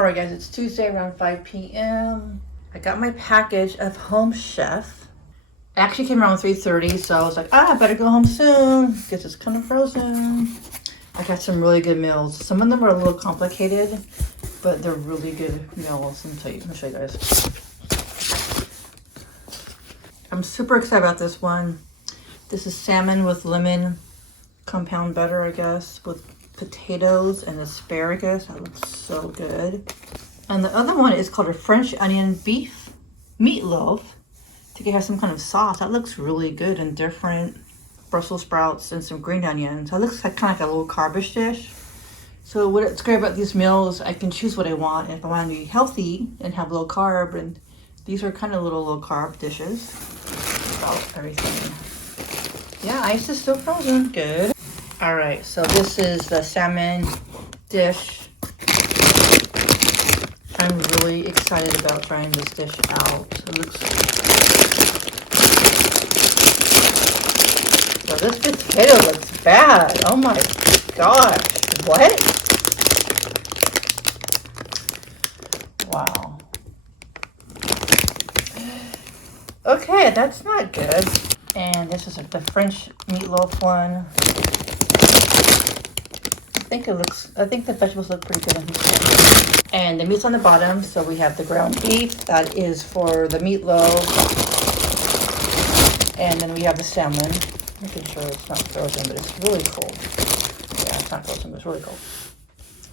Alright guys, it's Tuesday around 5 p.m. I got my package of Home Chef. It actually came around 3:30, so I was like, I better go home soon because it's kind of frozen. I got some really good meals. Some of them are a little complicated, but they're really good meals. Let me show you guys. I'm super excited about this one. This is salmon with lemon compound butter, I guess, with potatoes and asparagus. That looks so good. And the other one is called a French onion beef meatloaf. I think it has some kind of sauce. That looks really good and different. Brussels sprouts and some green onions. That looks like kind of like a little carbish dish. So what's great about these meals, I can choose what I want. If I want to be healthy and have low carb, and these are kind of little low carb dishes. About everything. Yeah, ice is still frozen. Good. All right, so this is the salmon dish. I'm really excited about trying this dish out. It looks. So this potato looks bad. Oh my gosh! What? Wow. Okay, that's not good. And this is the French meatloaf one. I think the vegetables look pretty good in here. And the meat's on the bottom, so we have the ground beef. That is for the meatloaf. And then we have the salmon. Making sure it's not frozen, but it's really cold. Yeah, it's not frozen, but it's really cold.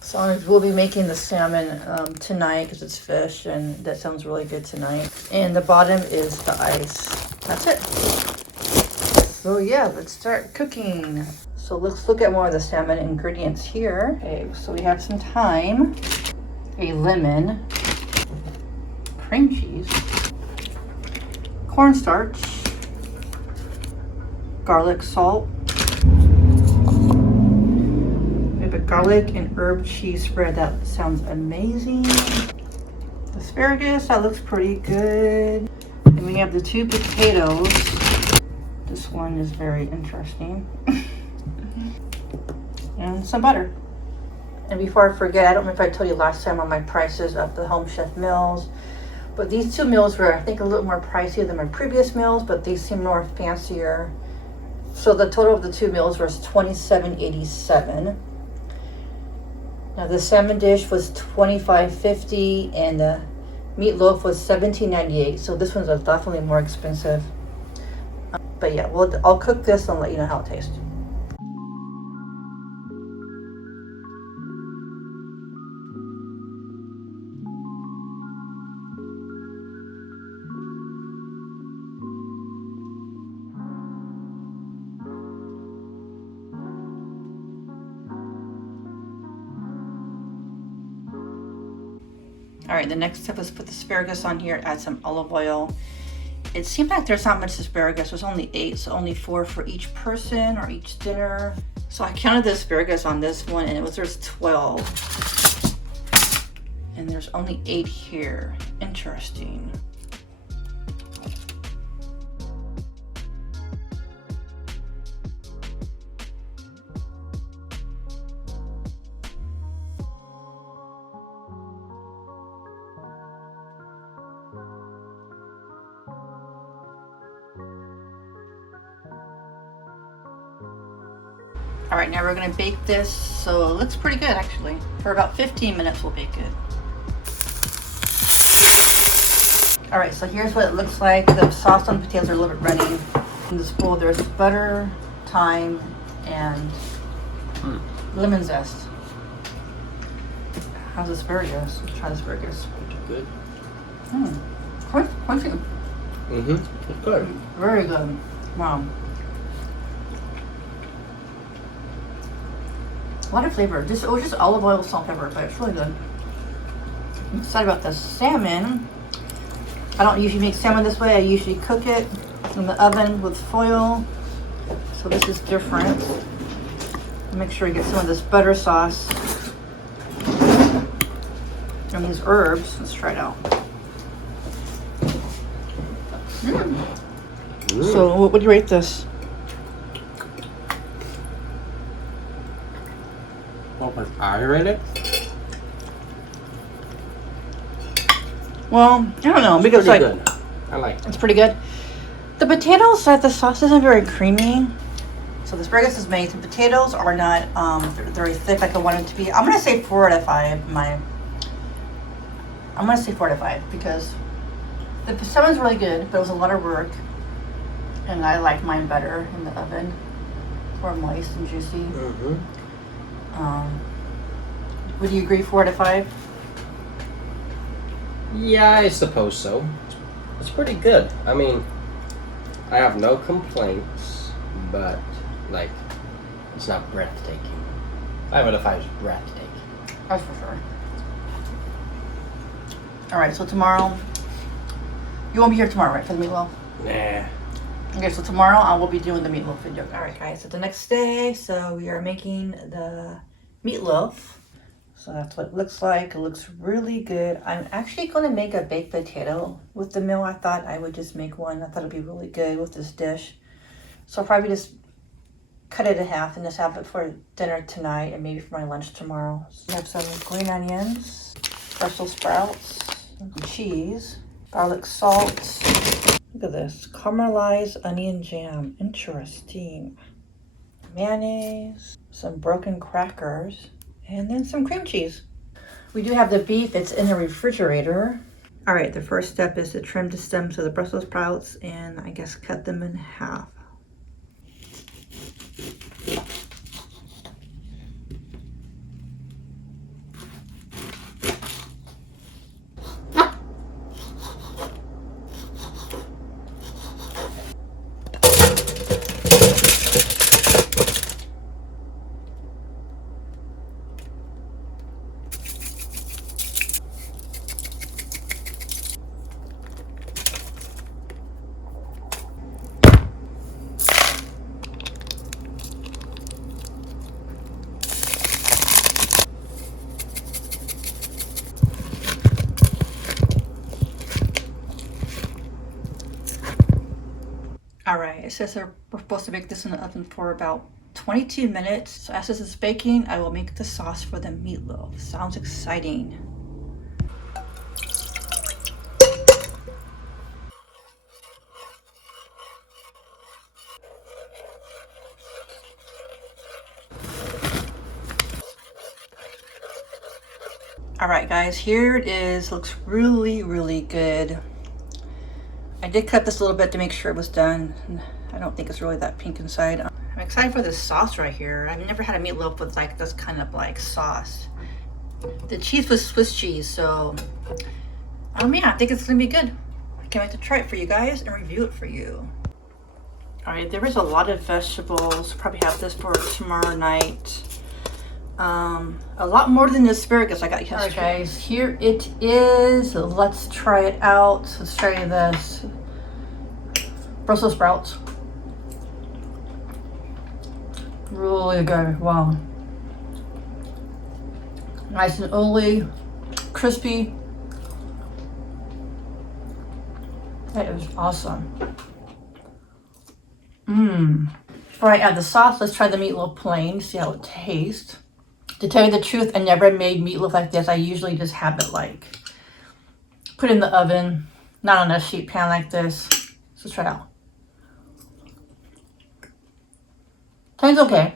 So we'll be making the salmon tonight because it's fish, and that sounds really good tonight. And the bottom is the ice. That's it. So yeah, let's start cooking. So let's look at more of the salmon ingredients here. Okay, so we have some thyme, a lemon, cream cheese, cornstarch, garlic salt. We have a garlic and herb cheese spread. That sounds amazing. Asparagus, that looks pretty good. And we have the 2 potatoes. This one is very interesting. And some butter. And before I forget, I don't know if I told you last time on my prices of the Home Chef meals, but these 2 meals were, I think, a little more pricey than my previous meals, but these seem more fancier. So the total of the 2 meals was $27.87. Now the salmon dish was $25.50 and the meatloaf was $17.98. So this one's definitely more expensive. But yeah, I'll cook this and let you know how it tastes. All right, the next step is put the asparagus on here, add some olive oil. It seems like there's not much asparagus. There's only 8, so only 4 for each person or each dinner. So I counted the asparagus on this one and there's 12. And there's only 8 here. Interesting. All right, now we're gonna bake this. So it looks pretty good actually. For about 15 minutes we'll bake it. All right, so here's what it looks like. The sauce on the potatoes are a little bit runny. In this bowl there's butter, thyme, and lemon zest. How's asparagus? Let's try the asparagus. Good. Crunchy. It's good. Very good. Wow. A lot of flavor. Just olive oil, salt, pepper, but it's really good. I'm excited about the salmon. I don't usually make salmon this way. I usually cook it in the oven with foil. So this is different. Make sure you get some of this butter sauce and these herbs. Let's try it out. So what would you rate this? What would I rate it? Well, I don't know because Pretty like good. I like it. it's pretty good. The potatoes, the sauce isn't very creamy. So the asparagus is made. The potatoes are not very thick like I want it to be. I'm gonna say 4 out of 5. I'm gonna say 4 out of 5 because the salmon's really good, but it was a lot of work, and I like mine better in the oven, more moist and juicy. Would you agree 4 out of 5? Yeah, I suppose so. It's pretty good. I mean, I have no complaints, but like, it's not breathtaking. 5 out of 5 is breathtaking. That's for sure. All right, so tomorrow, you won't be here tomorrow, right, for the meatloaf? Nah. Okay, so tomorrow I will be doing the meatloaf video. All right, guys, so the next day, so we are making the meatloaf. So that's what it looks like. It looks really good. I'm actually going to make a baked potato with the meal. I thought I would just make one. I thought it'd be really good with this dish. So I'll probably just cut it in half and just have it for dinner tonight and maybe for my lunch tomorrow. So we have some green onions, Brussels sprouts, some cheese, garlic salt. Look at this, caramelized onion jam. Interesting. Mayonnaise, some broken crackers, and then some cream cheese. We do have the beef. It's in the refrigerator. All right, the first step is to trim the stems of the Brussels sprouts and I guess cut them in half. All right, it says that we're supposed to bake this in the oven for about 22 minutes. So as this is baking, I will make the sauce for the meatloaf. Sounds exciting. All right, guys, here it is. Looks really, really good. I did cut this a little bit to make sure it was done. I don't think it's really that pink inside. I'm excited for this sauce right here. I've never had a meatloaf with like this kind of like sauce. The cheese was Swiss cheese, so yeah, I think it's gonna be good. I can't wait to try it for you guys and review it for you. All right, there is a lot of vegetables. Probably have this for tomorrow night. A lot more than the asparagus I got yesterday. All right, guys, here it is. Let's try it out. Let's try this. Brussels sprouts. Really good. Wow. Nice and oily, crispy. That is awesome. Before I add the sauce, let's try the meatloaf plain, see how it tastes. To tell you the truth, I never made meatloaf like this. I usually just have it like put in the oven, not on a sheet pan like this. So let's try it out. Tastes okay.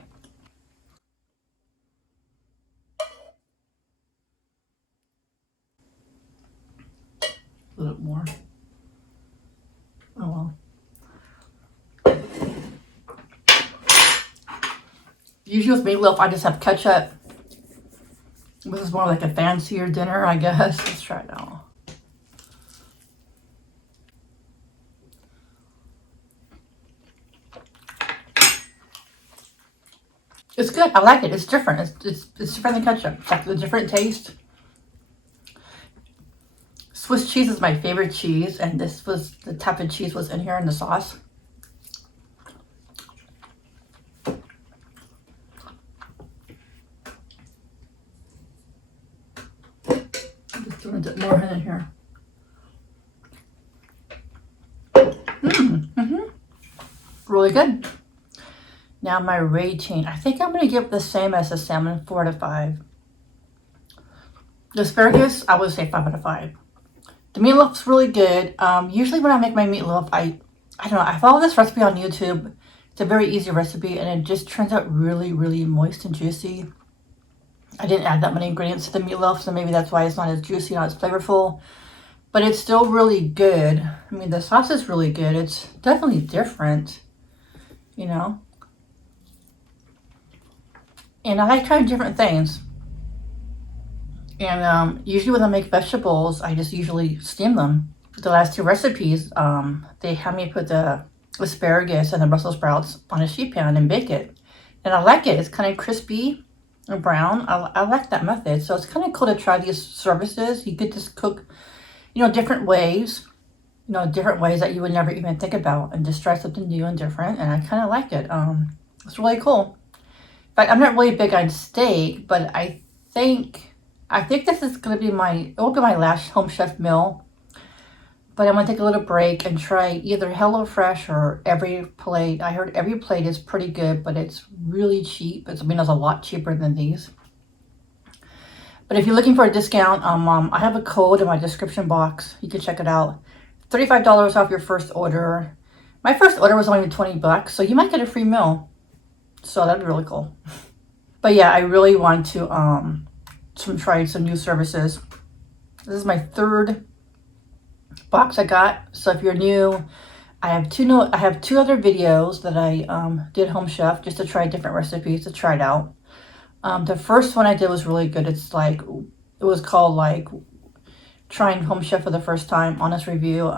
A little bit more. Oh well. Usually with meatloaf, I just have ketchup. This is more like a fancier dinner, I guess. Let's try it out. It's good. I like it. It's different. It's different than ketchup. It's like a different taste. Swiss cheese is my favorite cheese, and this was the type of cheese was in here in the sauce. Just doing a bit more in here. Really good. Now my rating. I think I'm going to give it the same as the salmon, 4 out of 5. The asparagus, I would say 5 out of 5. The meatloaf's really good. Usually when I make my meatloaf, I don't know, I follow this recipe on YouTube. It's a very easy recipe and it just turns out really, really moist and juicy. I didn't add that many ingredients to the meatloaf, so maybe that's why it's not as juicy, not as flavorful. But it's still really good. I mean, the sauce is really good. It's definitely different, you know. And I like trying different things. And usually when I make vegetables, I just usually steam them. The last two recipes, they had me put the asparagus and the Brussels sprouts on a sheet pan and bake it. And I like it. It's kind of crispy and brown. I like that method. So it's kind of cool to try these services. You get to cook, you know, different ways. You know, different ways that you would never even think about, and just try something new and different. And I kind of like it. It's really cool. In fact, I'm not really big on steak, but I think this is going to be it will be my last Home Chef meal. But I'm going to take a little break and try either HelloFresh or Every Plate. I heard Every Plate is pretty good, but it's really cheap. It's a lot cheaper than these. But if you're looking for a discount, I have a code in my description box. You can check it out. $35 off your first order. My first order was only $20, so you might get a free meal. So that'd be really cool. But yeah, I really want to try some new services. This is my third box I got. So if you're new, I have two other videos that I did Home Chef just to try different recipes to try it out. The first one I did was really good. It was called like trying Home Chef for the first time, honest review.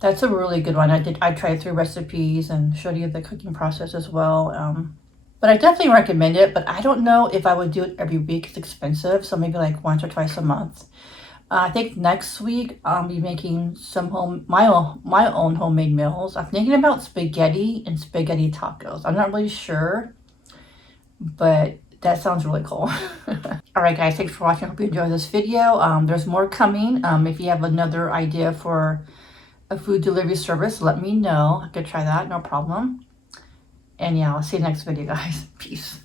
That's a really good one. I tried 3 recipes and showed you the cooking process as well. But I definitely recommend it, but I don't know if I would do it every week. It's expensive, so maybe like once or twice a month. I think next week I'll be making my own homemade meals. I'm thinking about spaghetti and spaghetti tacos. I'm not really sure, but that sounds really cool. All right, guys, thanks for watching. I hope you enjoyed this video. There's more coming. If you have another idea for a food delivery service, let me know. I could try that, no problem. And yeah, I'll see you next video, guys. Peace.